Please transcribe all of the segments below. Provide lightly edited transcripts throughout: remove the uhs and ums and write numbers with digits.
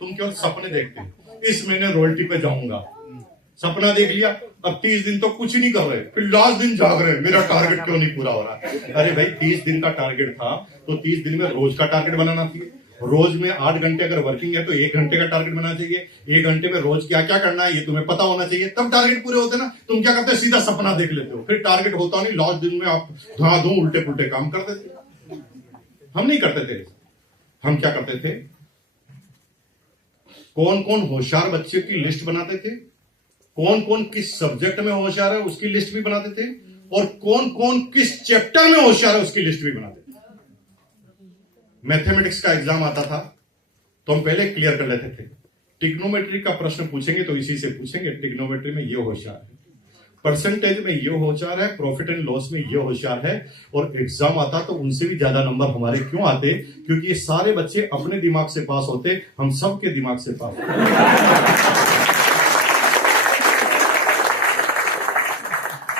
तुम केवल सपने देखते हो। इस महीने रॉयल्टी पे जाऊंगा, सपना देख लिया, अब 30 दिन तो कुछ नहीं कर रहे, फिर लास्ट दिन जाग रहे, मेरा टारगेट क्यों नहीं पूरा हो रहा। अरे भाई 30 दिन का टारगेट था तो 30 दिन में रोज का टारगेट बनाना चाहिए। रोज में 8 घंटे अगर वर्किंग है तो 1 घंटे का टारगेट बनाना चाहिए। 1 घंटे में रोज क्या क्या करना है ये तुम्हें पता होना चाहिए, तब टारगेट पूरे होते ना। तुम क्या करते, सीधा सपना देख लेते हो, फिर टारगेट होता नहीं, लास्ट दिन में आप धुआं उल्टे पुल्टे काम कर देते। हम नहीं करते थे। हम क्या करते थे, कौन कौन होशियार बच्चे की लिस्ट बनाते थे, कौन कौन किस सब्जेक्ट में होशियार है उसकी लिस्ट भी बनाते थे, और कौन कौन किस चैप्टर में होशियार है उसकी लिस्ट भी बनाते थे। मैथमेटिक्स का एग्जाम आता था तो हम पहले क्लियर कर लेते थे। ट्रिग्नोमेट्री का प्रश्न पूछेंगे तो इसी से पूछेंगे, ट्रिग्नोमेट्री में ये होशियार है, परसेंटेज में ये होशियार है, प्रॉफिट एंड लॉस में ये होशियार है। और एग्जाम आता तो उनसे भी ज्यादा नंबर हमारे क्यों आते, क्योंकि ये सारे बच्चे अपने दिमाग से पास होते, हम सबके दिमाग से पास होते।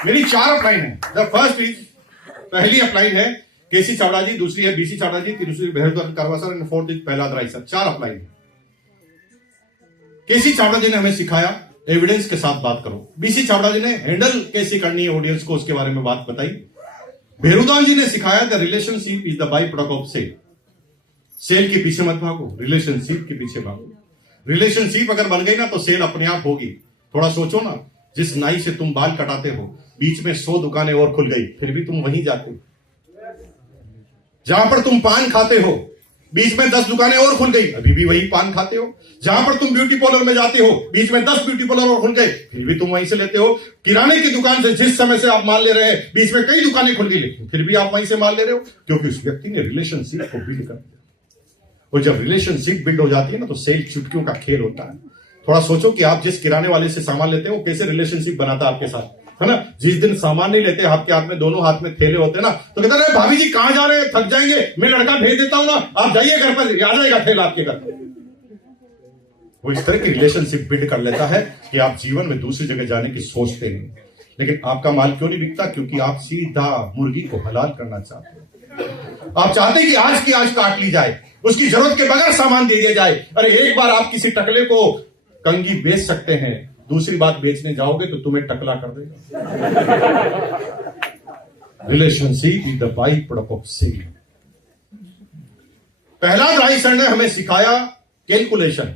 मेरी 4 अपलाइन है। द फर्स्ट इज, पहली अपलाइन है केसी चावड़ा जी, दूसरी है बीसी चावड़ा जी, तीसरी बेहतर कारवा sir, and fourth is Prahlad Rai sir. 4 upline है। केसी चावड़ा जी ने हमें सिखाया एविडेंस के साथ बात करो, बीसी चावड़ा जी ने हैंडल कैसे करनी है ऑडियंस को उसके बारे में बात बताई, भेरुदान जी ने सिखाया the relationship is the by product of sale. Sale के पीछे मत भागो, रिलेशनशिप के पीछे भागो। रिलेशनशिप अगर बन गई ना तो सेल अपने आप होगी। थोड़ा सोचो ना, जिस नाई से तुम बाल कटाते हो बीच में 100 दुकानें और खुल गई, फिर भी तुम वहीं जाते हो। जहां पर तुम पान खाते हो बीच में 10 दुकानें और खुल गई, अभी भी वही पान खाते हो। जहां पर तुम ब्यूटी पार्लर में जाते हो बीच में 10 ब्यूटी पार्लर और खुल गए, फिर भी तुम वहीं से लेते हो। किराने की दुकान से जिस समय से आप माल ले रहे हैं बीच में कई दुकानें खुल गई, लेकिन फिर भी आप वहीं से माल ले रहे हो, क्योंकि उस व्यक्ति ने रिलेशनशिप को बिल्ड कर दिया। और जब रिलेशनशिप बिल्ड हो जाती है ना तो सेल चुटकियों का खेल होता है। थोड़ा सोचो कि आप जिस किराने वाले से सामान लेते हो कैसे रिलेशनशिप बनाता है आपके साथ, है ना। जिस दिन सामान नहीं लेते, आपके हाथ में दोनों हाथ में थैले होते ना, तो कहता है भाभी जी कहां जा रहे हैं, थक जाएंगे, मैं लड़का भेज देता हूं ना, आप जाइए घर पर, आ जाएगा थैला आपके घर। वो इस तरह की रिलेशनशिप बिल्ड कर लेता है कि आप जीवन में दूसरी जगह जाने की सोचते नहीं। लेकिन आपका माल क्यों नहीं बिकता, क्योंकि आप सीधा मुर्गी को हलाल करना चाहते हैं। आप चाहते हैं कि आज की आज काट ली जाए, उसकी जरूरत के बगैर सामान दे दिया जाए। अरे एक बार आप किसी टकले को कंगी बेच सकते हैं, दूसरी बात बेचने जाओगे तो तुम्हें टकला कर देगा। Relationship is the by product of sale. Prahlad Rai sir ने हमें सिखाया कैलकुलेशन,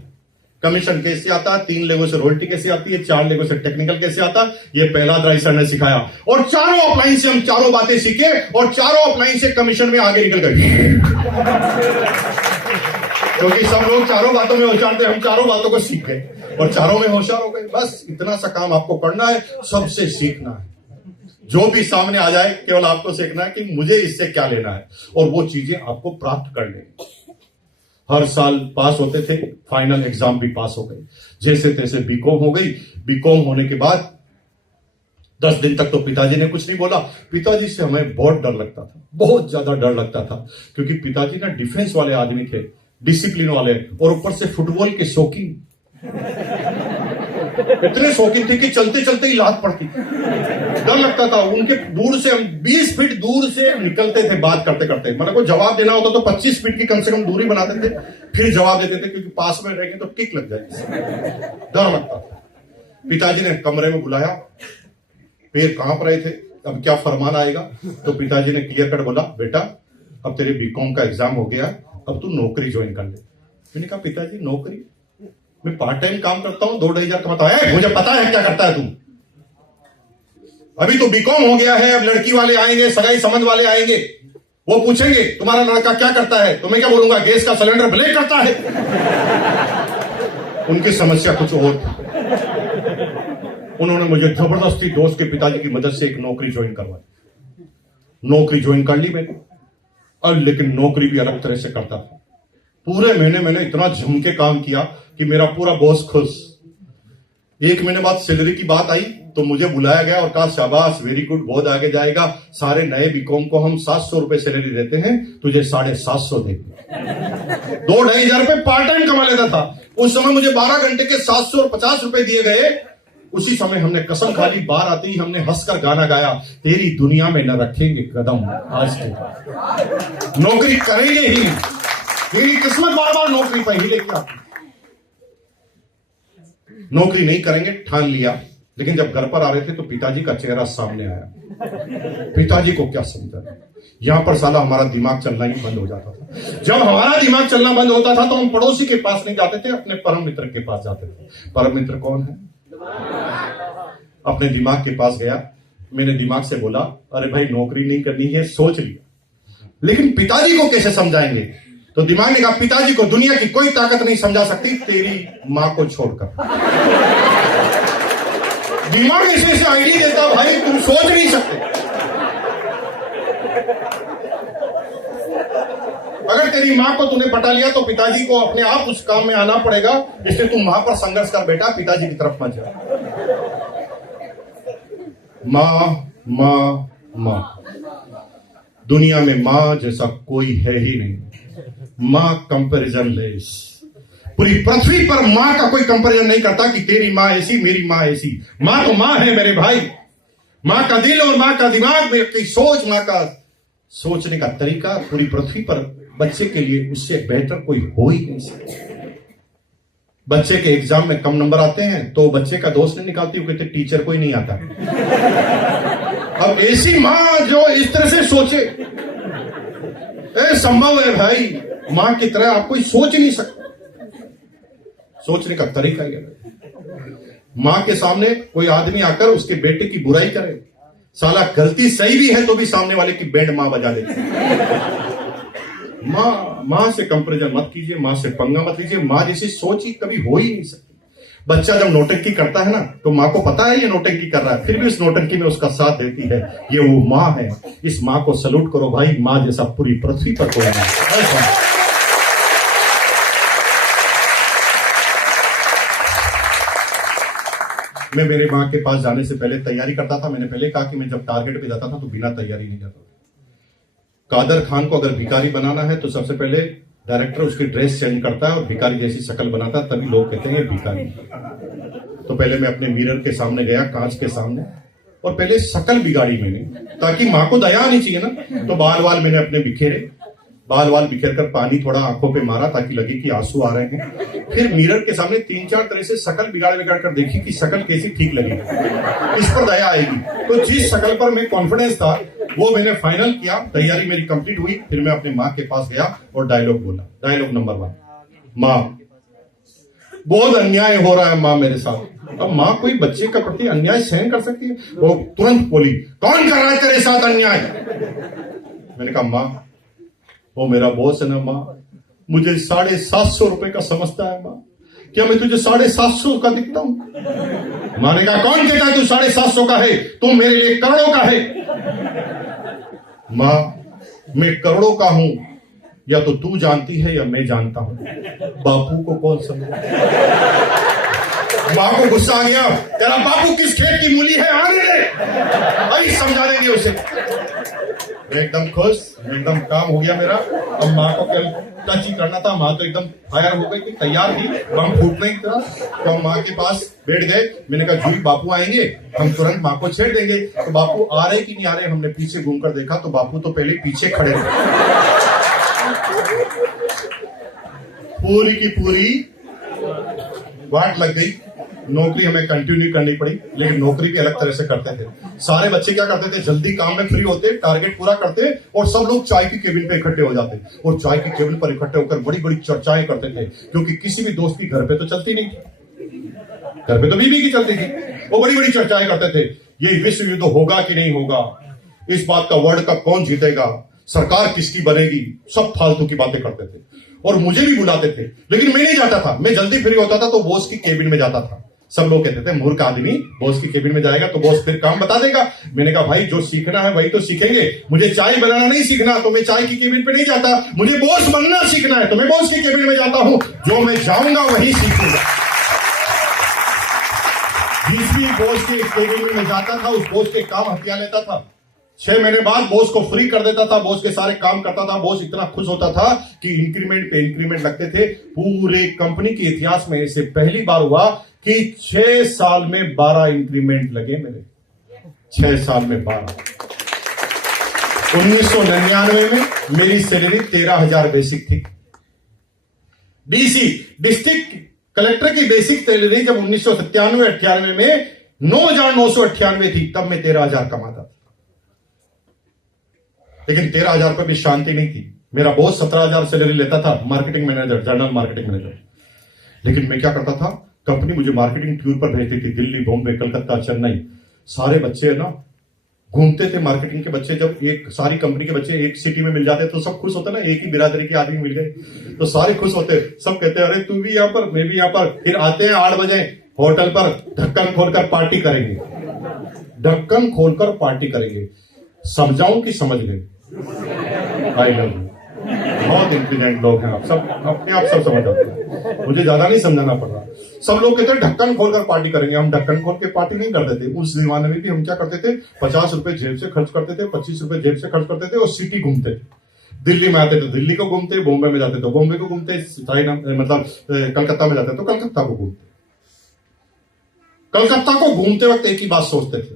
कमीशन कैसे आता है, 3 लेवल से रॉयल्टी कैसे आती है, 4 लेवल से टेक्निकल कैसे आता, ये प्रहलाद राय सर ने सिखाया। और चारों अपलाइन से हम चारों बातें सीखे, और चारों अपलाइन से कमीशन में आगे निकल गए। क्योंकि सब लोग चारों बातों में होशियार थे, हम चारों बातों को सीख गए और चारों में होशियार हो गए। बस इतना सा काम आपको करना है, सबसे सीखना है। जो भी सामने आ जाए केवल आपको सीखना है कि मुझे इससे क्या लेना है, और वो चीजें आपको प्राप्त कर लेनी। हर साल पास होते थे, फाइनल एग्जाम भी पास हो गए, जैसे तैसे बीकॉम हो गई। बीकॉम होने के बाद 10 दिन तक तो पिताजी ने कुछ नहीं बोला। पिताजी से हमें बहुत डर लगता था, बहुत ज्यादा डर लगता था, क्योंकि पिताजी ना डिफेंस वाले आदमी थे, डिसिप्लिन वाले, और ऊपर से फुटबॉल के शौकीन। इतने शौकीन थे कि चलते चलते ही लात पड़ती, डर लगता था उनके। दूर से हम 20 फीट दूर से निकलते थे बात करते करते, मतलब को जवाब देना होता तो 25 फीट की कम से कम दूरी बनाते थे, फिर जवाब देते थे, क्योंकि पास में रहेंगे तो किक लग जाएगी, डर लगता था। पिताजी ने कमरे में बुलाया, पैर कांप रहे थे, अब क्या फरमान आएगा। तो पिताजी ने क्लियर कट बोला, बेटा अब तेरे बीकॉम का एग्जाम हो गया, अब तू नौकरी ज्वाइन कर ले। मैंने कहा पिताजी नौकरी, मैं पार्ट टाइम काम करता हूं, 2-2,500 कमाता है, मुझे पता है क्या करता है तुम। अभी तो बीकॉम हो गया है, अब लड़की वाले आएंगे, सगाई संबंध वाले आएंगे, वो पूछेंगे तुम्हारा लड़का क्या करता है, तो मैं क्या बोलूंगा, गैस का सिलेंडर ब्लेक करता है। उनकी समस्या कुछ और थी। उन्होंने मुझे जबरदस्ती दोस्त के पिताजी की मदद से एक नौकरी ज्वाइन करवाई। नौकरी ज्वाइन कर ली मैंने, और लेकिन नौकरी भी अलग तरह से करता था। पूरे महीने मैंने इतना जम के काम किया कि मेरा पूरा बॉस खुश। 1 महीने बाद सैलरी की बात आई तो मुझे बुलाया गया और कहा शाबाश, वेरी गुड, बहुत आगे जाएगा, सारे नए बीकॉम को हम 700 रुपए सैलरी देते हैं, तुझे 750 देंगे। 2-2,500 रुपए पार्ट टाइम कमा लेता था उस समय। मुझे 12 घंटे के 750 रुपए दिए गए। उसी समय हमने कसम खा ली, बार आते ही हमने हंसकर गाना गाया, तेरी दुनिया में न रखेंगे कदम आज के बाद, नौकरी करेंगे ही, मेरी किस्मत बार बार नौकरी पर ही लेके आती। नौकरी नहीं करेंगे ठान लिया। लेकिन जब घर पर आ रहे थे तो पिताजी का चेहरा सामने आया। पिताजी को क्या समझा, यहां पर साला हमारा दिमाग चलना ही बंद हो जाता था। जब हमारा दिमाग चलना बंद होता था तो हम पड़ोसी के पास नहीं जाते थे, अपने परम मित्र के पास जाते थे। परम मित्र कौन है? अपने दिमाग के पास गया, मैंने दिमाग से बोला अरे भाई नौकरी नहीं करनी है, सोच लिया, लेकिन पिताजी को कैसे समझाएंगे? तो दिमाग ने कहा पिताजी को दुनिया की कोई ताकत नहीं समझा सकती तेरी मां को छोड़कर। दिमाग ऐसे आईडी देता भाई तुम सोच नहीं सकते। अगर तेरी मां को तूने पटा लिया तो पिताजी को अपने आप उस काम में आना पड़ेगा, इसलिए तुम वहां पर संघर्ष कर बेटा, पिताजी की तरफ मत जा। मां मां मां, दुनिया में मां जैसा कोई है ही नहीं। मां कंपैरिजन लेस, पूरी पृथ्वी पर मां का कोई कंपैरिजन नहीं करता कि तेरी मां ऐसी मेरी मां ऐसी। मां तो मां है मेरे भाई। मां का दिल और मां का दिमाग, मेरी की सोच, मां का सोचने का तरीका पूरी पृथ्वी पर बच्चे के लिए उससे बेहतर कोई हो ही नहीं सकता। बच्चे के एग्जाम में कम नंबर आते हैं तो बच्चे का दोस्त नहीं निकालती, वो कहते टीचर को ही नहीं आता। अब ऐसी मां जो इस तरह से सोचे, संभव है भाई? मां की तरह आप कोई सोच नहीं सकते। सोचने का तरीका ही है। मां के सामने कोई आदमी आकर उसके बेटे की बुराई करे, साला गलती सही भी है तो भी सामने वाले की बैंड मां बजा देती है। मां से कंपैरिजन मत कीजिए, मां से पंगा मत लीजिए। मां जैसी सोच ही कभी हो ही नहीं सकती। बच्चा जब नौटंकी करता है ना तो मां को पता है ये नौटंकी कर रहा है, फिर भी उस नौटंकी में उसका साथ देती है। ये वो मां है। इस मां को सलूट करो भाई, मां जैसा पूरी पृथ्वी पर कोई नहीं। मैं मेरे मां के पास जाने से पहले तैयारी करता था। मैंने पहले कहा कि मैं जब टारगेट पे जाता था तो बिना तैयारी नहीं जाता। कादर खान को अगर भिखारी बनाना है तो सबसे पहले डायरेक्टर उसकी ड्रेस चेंज करता है और भिखारी जैसी शक्ल बनाता है, तभी लोग कहते हैं भिखारी। तो पहले मैं अपने मिरर के सामने गया, कांच के सामने, और पहले शक्ल बिगाड़ी मैंने, ताकि मां को दया आनी चाहिए ना। तो बाल मैंने अपने बिखेरे, बाल बिखेर कर पानी थोड़ा आंखों पे मारा ताकि लगे कि आंसू आ रहे हैं। फिर मिरर के सामने 3-4 तरह से शक्ल बिगाड़ कर देखी कि शक्ल कैसी ठीक लगेगी, इस पर दया आएगी। तो जिस शक्ल पर मैं कॉन्फिडेंस था वो मैंने फाइनल किया। तैयारी मेरी कंप्लीट हुई। फिर मैं अपनी मां के पास गया और डायलॉग बोला। डायलॉग नंबर 1, मां बहुत अन्याय हो रहा है मां मेरे साथ। अब मां कोई बच्चे का प्रति अन्याय सहन कर सकती है? वो तुरंत बोली, कौन कर रहा है तेरे साथ अन्याय? मैंने कहा मां वो मेरा बॉस है ना मां, मुझे 750 रुपए का समझता है मां, क्या मैं तुझे 750 का दिखता हूं? मां ने कहा कौन कहता है तू 750 का है, तू मेरे लिए करोड़ों का है। मां मैं करोड़ों का हूं या तो तू जानती है या मैं जानता हूं, बापू को कौन समझे? मां को गुस्सा आ गया, तेरा बापू किस खेत की मूली है, आने दे, अभी समझा देंगे उसे। मैं एकदम खुश, एकदम काम हो गया मेरा। अब मां को कल टच ही करना था। मां तो एकदम फायर हो गई, तैयार थी बम फूटने की तरह। तो मां के पास बैठ गए। मैंने कहा जूही बापू आएंगे, हम तुरंत मां को छेड़ देंगे। तो बापू आ रहे कि नहीं आ रहे, हमने पीछे घूमकर देखा तो बापू तो पहले पीछे खड़े थे। पूरी की पूरी वाट लग गई। नौकरी हमें कंटिन्यू करनी पड़ी, लेकिन नौकरी भी अलग तरह से करते थे। सारे बच्चे क्या करते थे, जल्दी काम में फ्री होते, टारगेट पूरा करते और सब लोग चाय की केबिन पे इकट्ठे हो जाते और चाय की केबिन पर इकट्ठे होकर बड़ी बड़ी चर्चाएं करते थे, क्योंकि किसी भी दोस्त की घर पे तो चलती नहीं थी, घर पे तो बीवी की चलती थी। वो बड़ी बड़ी चर्चाएं करते थे, ये विश्व युद्ध होगा कि नहीं होगा, इस बात का वर्ल्ड कप कौन जीतेगा, सरकार किसकी बनेगी, सब फालतू की बातें करते थे। और मुझे भी बुलाते थे, लेकिन मैं नहीं जाता था। मैं जल्दी फ्री होता था तो बॉस की केबिन में जाता था। सब लोग कहते थे मूर्ख आदमी बॉस की केबिन में जाएगा तो बॉस फिर काम बता देगा। मैंने कहा भाई जो सीखना है वही तो सीखेंगे, मुझे चाय बनाना नहीं सीखना तो मैं चाय की केबिन पे नहीं जाता, मुझे बॉस बनना सीखना है तो मैं बॉस की केबिन में जाता हूं, जो मैं जाऊंगा वही सीखूंगा। जिस भी बॉस के केबिन में मैं जाता था उस बॉस के काम हथिया लेता था। 6 महीने बाद बॉस को फ्री कर देता था, बॉस के सारे काम करता था। बॉस इतना खुश होता था कि इंक्रीमेंट पे इंक्रीमेंट लगते थे। पूरे कंपनी के इतिहास में इसे पहली बार हुआ कि 6 साल में 12 इंक्रीमेंट लगे मेरे। 6 साल में 12। 1999 में मेरी सैलरी 13,000 बेसिक थी। डीसी डिस्ट्रिक्ट कलेक्टर की बेसिक सैलरी जब 1997-98 में 9,998 थी, तब मैं 13,000 कमाता था। लेकिन 13,000 पर भी शांति नहीं थी। मेरा बॉस 17,000 सैलरी लेता था, marketing manager, general marketing manager. लेकिन मैं क्या करता था, कंपनी मुझे मार्केटिंग टूर पर भेजती थी, दिल्ली, बॉम्बे, कलकत्ता, चेन्नई। सारे बच्चे है ना घूमते थे, मार्केटिंग के बच्चे। जब एक सारी कंपनी के बच्चे एक सिटी में मिल जाते तो सब खुश होते ना, एक ही बिरादरी के आदमी मिल गए तो सारे खुश होते। सब कहते अरे तू भी यहाँ पर, मैं भी यहाँ पर। फिर आते हैं 8 बजे होटल पर, ढक्कन खोलकर पार्टी करेंगे, ढक्कन खोलकर पार्टी करेंगे। समझाऊं कि समझ गए? I love you. बहुत इंटेलिजेंट लोग हैं आप सब, अपने आप सब समझ आते हैं, मुझे ज्यादा नहीं समझाना पड़ रहा। सब लोग कहते हैं ढक्कन खोलकर पार्टी करेंगे। हम ढक्कन खोल के पार्टी नहीं करते थे। उस जमाने में भी हम क्या करते थे, 50 रुपए जेब से खर्च करते थे, 25 रुपए जेब से खर्च करते थे और सिटी घूमते थे। दिल्ली में आते तो दिल्ली को घूमते, बॉम्बे में जाते तो बॉम्बे को घूमते, मतलब कलकत्ता में जाते तो कलकत्ता को घूमते। कलकत्ता को घूमते वक्त एक ही बात सोचते थे,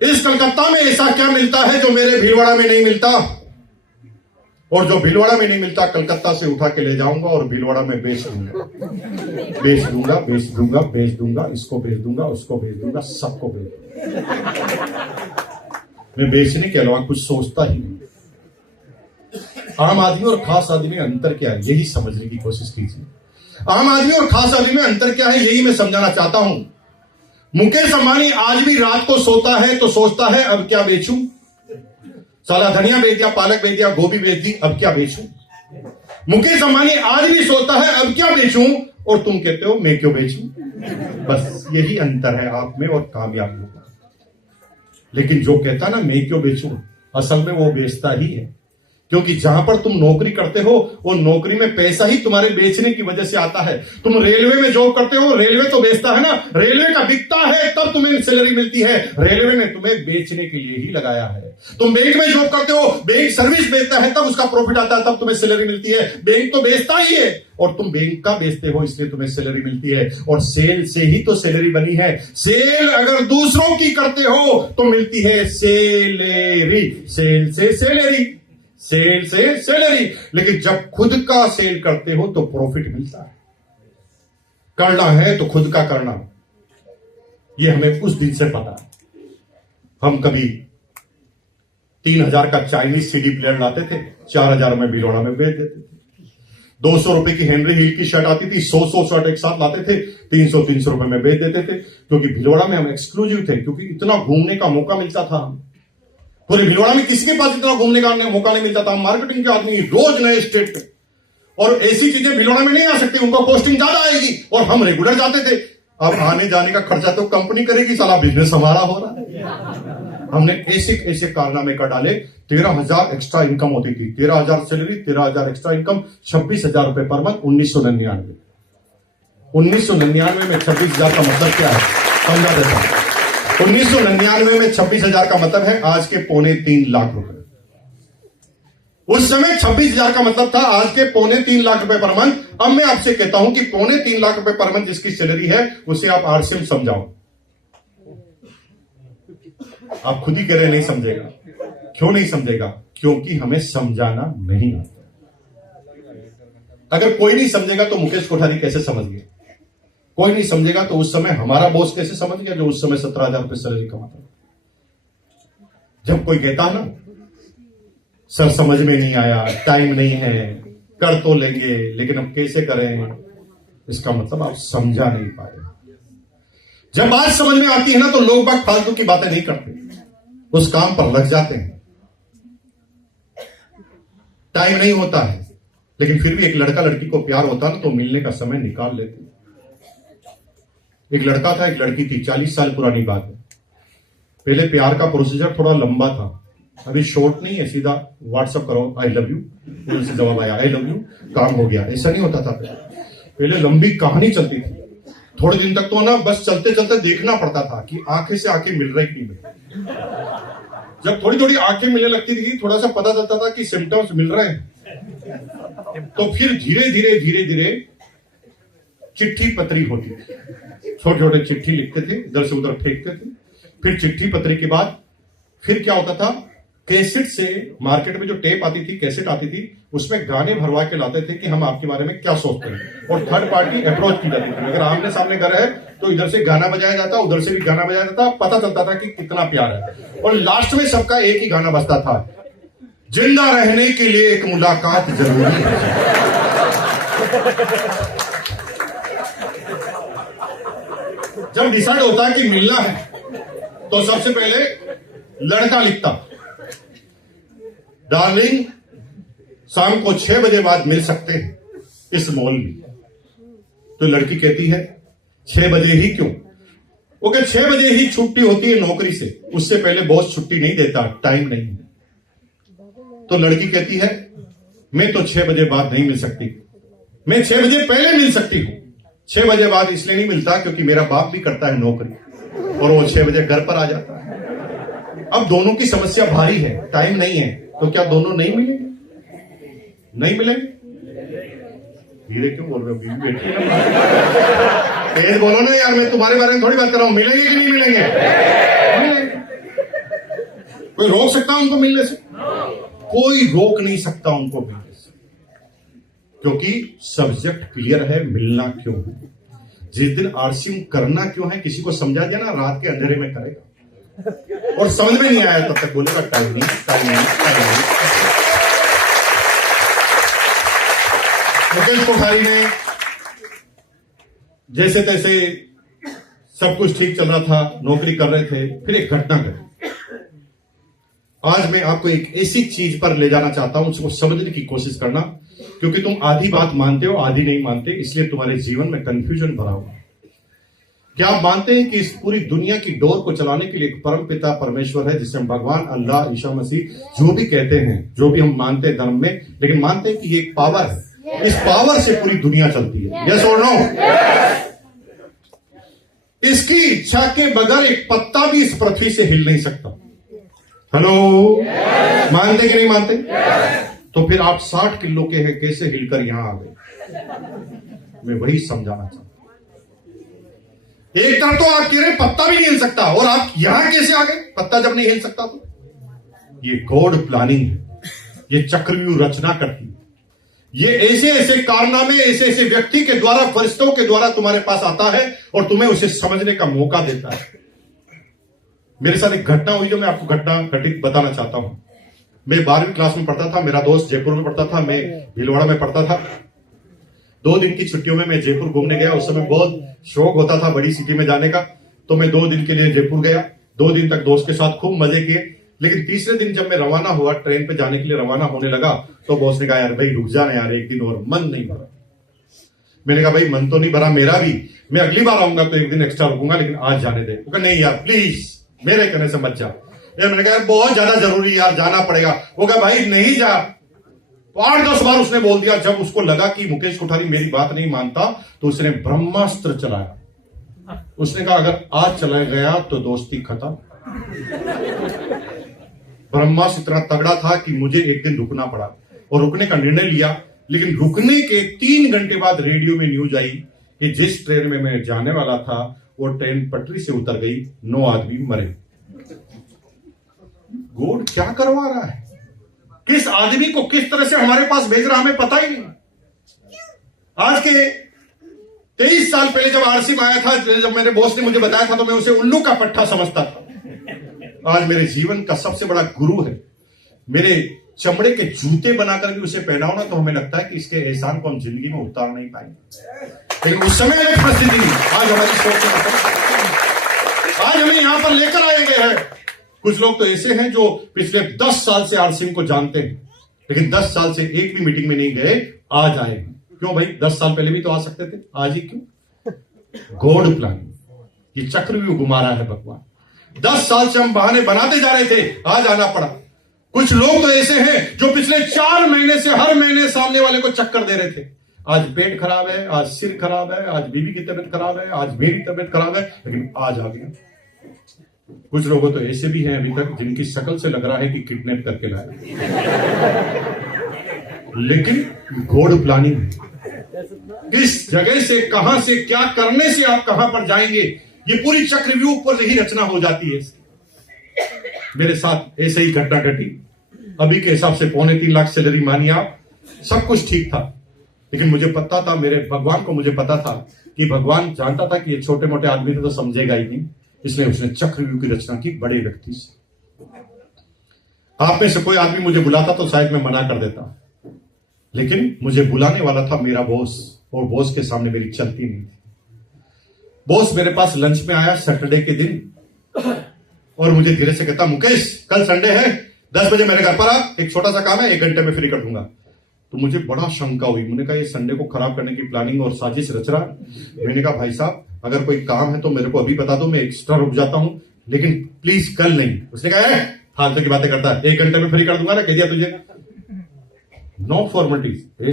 इस कलकत्ता में ऐसा क्या मिलता है जो मेरे भीलवाड़ा में नहीं मिलता, और जो भीलवाड़ा में नहीं मिलता कलकत्ता से उठा के ले जाऊंगा और भीलवाड़ा में बेच दूंगा, बेच दूंगा, बेच दूंगा, बेच दूंगा, इसको बेच दूंगा, उसको बेच दूंगा, सबको बेच दूंगा। मैं बेचने के अलावा कुछ सोचता ही नहीं। आम आदमी और खास आदमी में अंतर क्या है, यही समझने की कोशिश कीजिए। आम आदमी और खास आदमी में अंतर क्या है, यही मैं समझाना चाहता हूं। मुकेश अंबानी आज भी रात को सोता है तो सोचता है अब क्या बेचूं, साला धनिया बेच दिया, पालक बेच दिया, गोभी बेच दी, अब क्या बेचूं। मुकेश अंबानी आज भी सोता है अब क्या बेचूं, और तुम कहते हो मैं क्यों बेचूं। बस यही अंतर है आप में और कामयाबियों का। लेकिन जो कहता ना मैं क्यों बेचूं, असल में वो बेचता ही है। क्योंकि जहां पर तुम नौकरी करते हो वो नौकरी में पैसा ही तुम्हारे बेचने की वजह से आता है। तुम रेलवे में जॉब करते हो, रेलवे तो बेचता है ना, रेलवे का बिकता है तब तुम्हें सैलरी मिलती है। रेलवे ने तुम्हें बेचने के लिए ही लगाया है। तुम बैंक में जॉब करते हो, बैंक सर्विस बेचता है तब उसका प्रॉफिट आता है, तब तुम्हें सैलरी मिलती है। बैंक तो बेचता ही है और तुम बैंक का बेचते हो इसलिए तुम्हें सैलरी मिलती है। और सेल से ही तो सैलरी बनी है। सेल अगर दूसरों की करते हो तो मिलती है सैलरी, सेल से सैलरी, सेल से सैलरी। लेकिन जब खुद का सेल करते हो तो प्रॉफिट मिलता है। करना है तो खुद का करना, यह हमें उस दिन से पता है। हम कभी 3,000 का चाइनीज सीडी प्लेयर लाते थे, 4,000 में भीलवाड़ा में बेच देते थे। 200 रुपए की हेनरी हिल की शर्ट आती थी, 100 शर्ट एक साथ लाते थे, 300 रुपए में बेच देते थे। क्योंकि भीलवाड़ा में हम एक्सक्लूसिव थे, क्योंकि इतना घूमने का मौका मिलता था। पूरे भीलवाड़ा में किसी के पास इतना घूमने का मौका नहीं मिलता था। मार्केटिंग के आदमी रोज नए स्टेट पे, और ऐसी चीजें भीलवाड़ा में नहीं आ सकती, उनको पोस्टिंग ज्यादा आएगी और हम रेगुलर जाते थे। अब आने जाने का खर्चा तो कंपनी करेगी, साला बिजनेस हमारा हो रहा है। हमने ऐसे कारनामे कर डाले। 13,000 एक्स्ट्रा इनकम होती थी, 13,000 सैलरी, 13,000 एक्स्ट्रा इनकम, 26,000 रुपए पर मंथ। 1999 में 26,000 का मतलब क्या है समझा देता हूं। 1999 में 26,000 का मतलब है आज के 2.25 लाख रुपए। उस समय 26,000 का मतलब था आज के 2.25 लाख रुपए पर मंथ। अब मैं आपसे कहता हूं कि 2.25 लाख रुपए पर मंथ जिसकी सैलरी है उसे आप आरसीएम समझाओ। आप खुद ही कह रहे नहीं समझेगा। क्यों नहीं समझेगा? क्योंकि हमें समझाना नहीं आता। अगर कोई नहीं समझेगा तो मुकेश कोठारी कैसे समझ गए? कोई नहीं समझेगा तो उस समय हमारा बॉस कैसे समझ गया जो उस समय 17,000 रुपए सैलरी कमाता। जब कोई कहता है ना सर समझ में नहीं आया, टाइम नहीं है, कर तो लेंगे लेकिन अब कैसे करें, इसका मतलब आप समझा नहीं पाए। जब बात समझ में आती है ना तो लोग बात फालतू की बातें नहीं करते, उस काम पर लग जाते हैं। टाइम नहीं होता है लेकिन फिर भी एक लड़का लड़की को प्यार होता ना तो मिलने का समय निकाल लेते। एक लड़का था, एक लड़की थी, 40 साल पुरानी बात है। पहले प्यार का प्रोसीजर थोड़ा लंबा था, अभी शॉर्ट नहीं है, सीधा व्हाट्सएप करो आई लव यू, उनसे जवाब आया आई लव यू, काम हो गया। ऐसा नहीं होता था पहले लंबी कहानी चलती थी। थोड़े दिन तक तो ना बस चलते चलते देखना पड़ता था कि आंखें से आंखें मिल रही कि नहीं। जब थोड़ी थोड़ी आंखें मिलने लगती थी, थोड़ा सा पता चलता था कि सिम्टम्स मिल रहे हैं, तो फिर धीरे धीरे धीरे धीरे चिट्ठी पत्री होती थी। छोटे छोटे चिट्ठी लिखते थे, इधर से उधर फेंकते थे। फिर चिट्ठी पत्री के बाद फिर क्या होता था, कैसेट से, मार्केट में जो टेप आती थी, कैसेट आती थी, उसमें गाने भरवा के लाते थे कि हम आपके बारे में क्या सोचते हैं, और थर्ड पार्टी अप्रोच की जाती थी। अगर आमने सामने घर है तो इधर से गाना बजाया जाता, उधर से भी गाना बजाया जाता, पता चलता था कि कितना प्यार है। और लास्ट में सबका एक ही गाना बजता था, जिंदा रहने के लिए एक मुलाकात जरूरी है। जब डिसाइड होता है कि मिलना है तो सबसे पहले लड़का लिखता, डार्लिंग शाम को 6 बजे बाद मिल सकते हैं इस मॉल में। तो लड़की कहती है 6 बजे ही क्यों? वो कहे 6 बजे ही छुट्टी होती है नौकरी से, उससे पहले बॉस छुट्टी नहीं देता, टाइम नहीं है। तो लड़की कहती है मैं तो 6 बजे बाद नहीं मिल सकती, मैं 6 बजे पहले मिल सकती हूं। 6 बजे बाद इसलिए नहीं मिलता क्योंकि मेरा बाप भी करता है नौकरी और वो 6 बजे घर पर आ जाता है। अब दोनों की समस्या भारी है, टाइम नहीं है, तो क्या दोनों नहीं मिलेंगे? नहीं मिलेंगे? धीरे क्यों बोल रहे हो? बीवी बैठी है ना, तेज बोलो ना यार, मैं तुम्हारे बारे में थोड़ी बात कर रहा हूं। मिलेंगे कि नहीं मिलेंगे? कोई रोक सकता है उनको मिलने से? कोई रोक नहीं सकता उनको मिलने से, क्योंकि सब्जेक्ट क्लियर है, मिलना क्यों है। जिस दिन आरसीएम करना क्यों है किसी को समझा दिया ना, रात के अंधेरे में करेगा, और समझ में नहीं आया तब तक बोलेगा टाइम नहीं, टाइम नहीं, टाइम नहीं। मुकेश कोठारी ने जैसे तैसे सब कुछ ठीक चल रहा था, नौकरी कर रहे थे, फिर एक घटना घटी। आज मैं आपको एक ऐसी चीज पर ले जाना चाहता हूं, उसको समझने की कोशिश करना, क्योंकि तुम आधी बात मानते हो, आधी नहीं मानते, इसलिए तुम्हारे जीवन में कंफ्यूजन भरा हुआ। क्या आप मानते हैं कि इस पूरी दुनिया की डोर को चलाने के लिए एक परम पिता परमेश्वर है, जिसे हम भगवान, अल्लाह, ईसा मसीह जो भी कहते हैं, जो भी हम मानते हैं धर्म में, लेकिन मानते हैं कि ये एक पावर है, इस पावर से पूरी दुनिया चलती है। यस और नो? इसकी इच्छा के बगैर एक पत्ता भी इस पृथ्वी से हिल नहीं सकता। हेलो, मानते कि नहीं मानते? तो फिर आप 60 किलो के हैं, कैसे हिलकर यहां आ गए? मैं वही समझाना चाहता हूं। एक तरफ तो आप कह रहे पत्ता भी नहीं हिल सकता, और आप यहां कैसे आ गए? पत्ता जब नहीं हिल सकता तो ये गॉड प्लानिंग है, ये चक्रव्यूह रचना करती है। ये ऐसे ऐसे कारनामे, ऐसे ऐसे व्यक्ति के द्वारा, फरिश्तों के द्वारा तुम्हारे पास आता है और तुम्हें उसे समझने का मौका देता है। मेरे साथ एक घटना हुई जो मैं आपको घटना घटित बताना चाहता हूं। मैं 12वीं क्लास में पढ़ता था, मेरा दोस्त जयपुर में पढ़ता था, मैं भीलवाड़ा में पढ़ता था। 2 दिन की छुट्टियों में मैं जयपुर घूमने गया। उस समय बहुत शौक होता था बड़ी सिटी में जाने का, तो मैं 2 दिन के लिए जयपुर गया। 2 दिन तक दोस्त के साथ खूब मजे किए, लेकिन तीसरे दिन जब मैं रवाना हुआ, ट्रेन पे जाने के लिए रवाना होने लगा, तो बॉस ने कहा यार भाई रुक जाना यार, एक दिन और, मन नहीं भरा। मैंने कहा भाई मन तो नहीं भरा मेरा भी, मैं अगली बार आऊंगा तो एक दिन एक्स्ट्रा रुकूंगा, लेकिन आज जाने दे। वो कहा नहीं यार प्लीज, मेरे कहने से मत जा। मैंने कहा बहुत ज्यादा जरूरी यार, जाना पड़ेगा। वो कहा भाई नहीं जा। 8-10 बार उसने बोल दिया। जब उसको लगा कि मुकेश कोठारी मेरी बात नहीं मानता, तो उसने ब्रह्मास्त्र चलाया। उसने कहा अगर आज चला गया तो दोस्ती खत्म। ब्रह्मास्त्र इतना तगड़ा था कि मुझे एक दिन रुकना पड़ा, और रुकने का निर्णय लिया। लेकिन रुकने के 3 घंटे बाद रेडियो में न्यूज आई कि जिस ट्रेन में मैं जाने वाला था वो ट्रेन पटरी से उतर गई, 9 आदमी मरे। गॉड क्या करवा रहा है? किस आदमी को किस तरह से हमारे पास भेज रहा हमें पता ही नहीं। आज के 23 साल पहले जब आरसीएम आया था, जब मेरे बॉस ने मुझे बताया था, तो मैं उसे उल्लू का पट्टा समझता था। आज मेरे जीवन का सबसे बड़ा गुरु है। मेरे चमड़े के जूते बनाकर भी उसे पहनाओ ना, तो हमें लगता है कि इसके एहसान को हम जिंदगी में उतार नहीं पाएंगे, लेकिन उस समय एक परिस्थिति नहीं। आज हमारी सोच, आज हमें यहां पर लेकर आए गए हैं। कुछ लोग तो ऐसे हैं जो पिछले 10 साल से आरसीएम को जानते हैं, लेकिन 10 साल से एक भी मीटिंग में नहीं गए, आज आए। क्यों भाई? 10 साल पहले भी तो आ सकते थे, आज ही क्यों? गॉड प्लान, ये चक्रव्यूह घुमा रहा है भगवान। 10 साल से हम बहाने बनाते जा रहे थे, आज आना पड़ा। कुछ लोग तो ऐसे हैं जो पिछले 4 महीने से हर महीने सामने वाले को चक्कर दे रहे थे। आज पेट खराब है, आज सिर खराब है, आज बीवी की तबीयत खराब है, आज मेरी तबीयत खराब है, लेकिन आज आ गया। कुछ लोगों तो ऐसे भी हैं अभी तक जिनकी शक्ल से लग रहा है कि किडनैप करके लाए, लेकिन गॉड प्लानिंग है। किस जगह से, कहां से, क्या करने से आप कहां पर जाएंगे, ये पूरी चक्रव्यूह पर ही रचना हो जाती है। मेरे साथ ऐसे ही घटना घटी। अभी के हिसाब से 2.25 लाख सैलरी मानिए आप, सब कुछ ठीक था, लेकिन मुझे पता था, मेरे भगवान को मुझे पता था कि भगवान जानता था कि ये छोटे मोटे आदमी थे तो समझेगा ही नहीं, इसलिए उसने चक्रव्यूह की रचना की बड़े व्यक्ति से। आप में से कोई आदमी मुझे बुलाता तो शायद मैं मना कर देता, लेकिन मुझे बुलाने वाला था मेरा बॉस, और बॉस के सामने मेरी चलती नहीं थी। बॉस मेरे पास लंच में आया सैटरडे के दिन और मुझे धीरे से कहता, मुकेश कल संडे है, 10 बजे मेरे घर पर आ, एक छोटा सा काम है, 1 घंटे में फ्री कर दूंगा। तो मुझे बड़ा शंका हुई, मैंने कहा ये संडे को खराब करने की प्लानिंग और साजिश रच रहा। मैंने कहा भाई साहब अगर कोई काम है तो मेरे को अभी बता दो, मैं एक्स्ट्रा रुक जाता हूं, लेकिन प्लीज कल नहीं। उसने कहा है फालतू की बातें करता है, 1 घंटे में फ्री कर दूंगा ना, कह दिया तुझे। नो फॉर्मेलिटीज,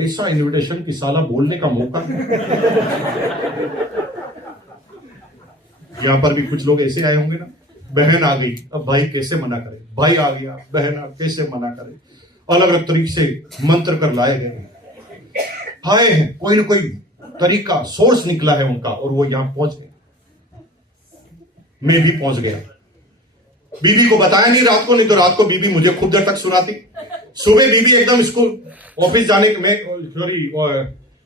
ऐसा इन्विटेशन की साला बोलने का मौका। यहां पर भी कुछ लोग ऐसे आए होंगे ना, बहन आ गई, अब भाई कैसे मना करे, भाई आ गया, बहन आ कैसे मना करे, अलग अलग तरीके से मंत्र कर लाए गए, आए हैं, कोई ना कोई तरीका सोर्स निकला है उनका, और वो यहां पहुंच गए। मैं भी पहुंच गया। बीबी को बताया नहीं रात को, नहीं तो रात को बीबी मुझे खूब देर तक सुनाती। सुबह बीबी एकदम स्कूल ऑफिस जाने में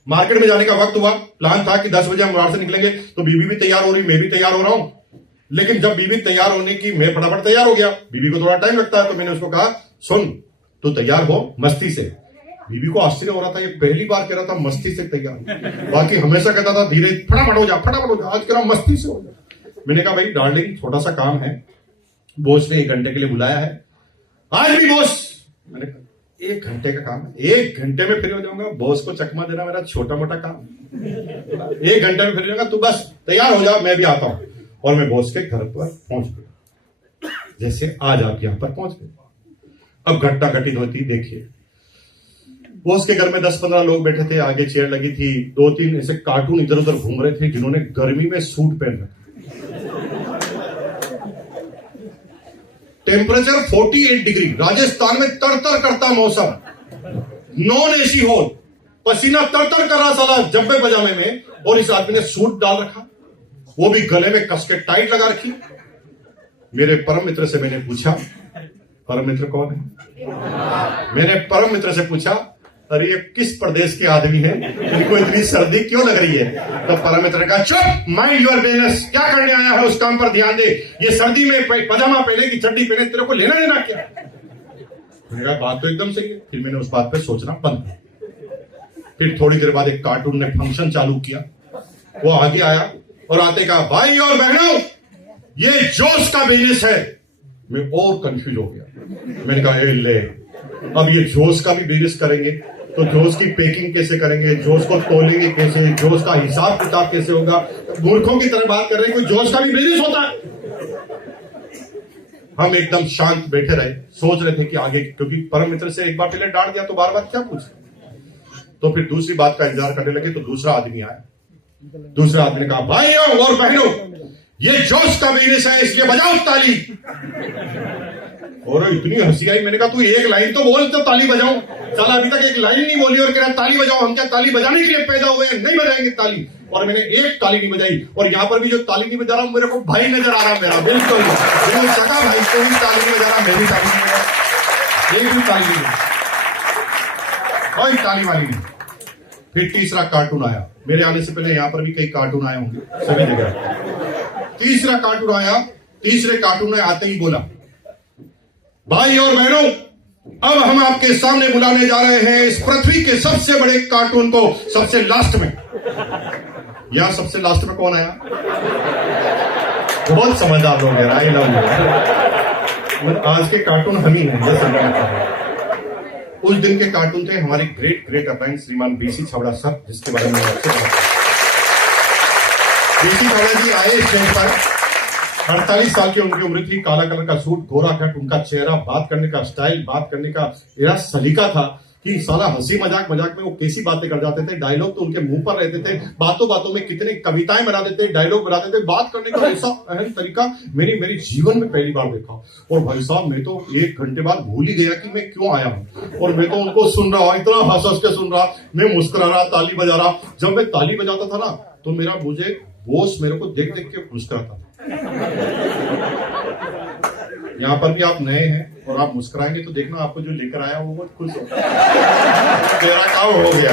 मार्केट में जाने का वक्त हुआ, प्लान था कि 10 बजे हम बाहर से निकलेंगे, तो बीबी भी तैयार हो रही, मैं भी तैयार हो रहा हूं। लेकिन जब बीबी तैयार होने की, मैं फटाफट तैयार हो गया, बीबी को थोड़ा टाइम लगता है, तो मैंने उसको कहा सुन तू तैयार हो मस्ती से। बीबी को आश्चर्य हो रहा था, ये पहली बार कह रहा था मस्ती से तैयार, बाकी हमेशा कहता था धीरे फटाफट हो जा, आज कह रहा मस्ती से हो जा। मैंने कहा भाई डार्लिंग छोटा सा काम है, बॉस ने 1 घंटे के लिए बुलाया है, आज भी बॉस। मैंने कहा 1 घंटे का काम है, 1 घंटे में फ्री हो जाऊंगा, बॉस को चकमा देना मेरा छोटा मोटा काम, 1 घंटे में फ्री हो जाऊंगा, तू बस तैयार हो जा, मैं भी आता हूं। और मैं बॉस के घर पर पहुंच गया, जैसे आज आप यहां पर पहुंच गए। अब घटना घटित होती, देखिए बॉस के घर में 10-15 लोग बैठे थे, आगे चेयर लगी थी, 2-3 ऐसे कार्टून इधर उधर घूम रहे थे जिन्होंने गर्मी में सूट पहन रखे, टेम्परेचर 48 डिग्री, राजस्थान में तरतर करता मौसम, नॉन एसी हॉल, पसीना तरतर कर रहा साला जब्बे पजामे में, और इस आदमी ने सूट डाल रखा, वो भी गले में कस के टाइट लगा रखी। मेरे परम मित्र से मैंने पूछा, परम मित्र कौन है? मैंने परम मित्र से पूछा अरे ये किस प्रदेश के आदमी है, इनको इतनी सर्दी क्यों लग रही है? तो परम मित्र ने कहा चुप, माइंड योर बिजनेस, क्या करने आया है उस काम पर ध्यान दे, ये सर्दी में पजामा पहने की चड्डी पहने, तेरे को लेना देना क्या? मेरा बात तो एकदम सही है। फिर मैंने उस बात पे सोचना बंद किया। फिर थोड़ी देर बाद एक कार्टून ने फंक्शन चालू किया, वो आगे आया और आते कहा भाई और बहनों ये जोश का बिजनेस है। मैं और कंफ्यूज हो गया, मैंने कहा ले अब ये जोश का भी बिजनेस करेंगे, तो जोश की पैकिंग कैसे करेंगे, जोश को तोलेंगे कैसे, जोश का हिसाब किताब कैसे होगा, मूर्खों की तरह बात कर रहे हैं, कोई जोश का भी बिजनेस होता है। हम एकदम शांत बैठे रहे, सोच रहे थे कि आगे, क्योंकि परम मित्र से एक बार पहले डांट दिया तो बार बार क्या पूछे। तो फिर दूसरी बात का इंतजार करने लगे, तो दूसरा आदमी आया, दूसरे आदमी ने कहा भाइयों और बहनों ये जोश का बिजनेस है, इसलिए बजाओ ताली। और इतनी हंसी आई, मैंने कहा तू एक लाइन तो बोल तो ताली बजाऊं, साला अभी तक एक लाइन नहीं बोली और कह रहा ताली बजाओ, हम क्या ताली बजाने के लिए पैदा हुए हैं, नहीं बजाएंगे ताली। और मैंने एक ताली नहीं बजाई, और यहां पर भी जो ताली नहीं बजा रहा हूं मेरे को भाई नजर आ रहा, मेरा बिल्कुल सगा भाई, तो भी ताली नहीं बजा रहा, मैं भी ताली नहीं बजा, एक भी ताली नहीं, कोई ताली वाली नहीं। फिर तीसरा कार्टून आया, मेरे आने से पहले यहां पर भी कई कार्टून आए होंगे सभी जगह। तीसरा कार्टून आया, तीसरे कार्टून ने आते ही बोला भाई और बहनों अब हम आपके सामने बुलाने जा रहे हैं इस पृथ्वी के सबसे बड़े कार्टून को, सबसे लास्ट में। यहां सबसे लास्ट में कौन आया? बहुत समझदार लोग हैं, आई लव यू। आज के कार्टून हम ही हैं, जैसे उस दिन के कार्टून थे हमारे ग्रेट ग्रेट अप्लाइन श्रीमान बीसी छाबड़ा साहब, जिसके बारे में आपसे बीसी छाबड़ा जी आए स्टेज पर, 48 साल की उनकी उम्र थी, काला कलर का सूट, गोरा कट, उनका चेहरा, बात करने का स्टाइल, बात करने का ऐसा सलीका था कि साला हंसी मजाक में वो कैसी बातें कर जाते थे, डायलॉग तो उनके मुंह पर रहते थे, बातों बातों में कितने कविताएं बना देते, डायलॉग बनाते थे, बात करने का ऐसा अहम तरीका मेरी जीवन में पहली बार देखा। और भाई साहब मैं तो 1 घंटे बाद भूल ही गया कि मैं क्यों आया हूं, और मैं तो उनको सुन रहा, इतना हंस के सुन रहा, मैं मुस्कुरा रहा, ताली बजा रहा। जब मैं ताली बजाता था ना तो मुझे बॉस मेरे को देख देख के मुस्कुराता था। यहाँ पर भी आप नए हैं और आप मुस्कुराएंगे तो देखना आपको जो लेकर आया वो बहुत खुश होगा। तेरा काम हो गया।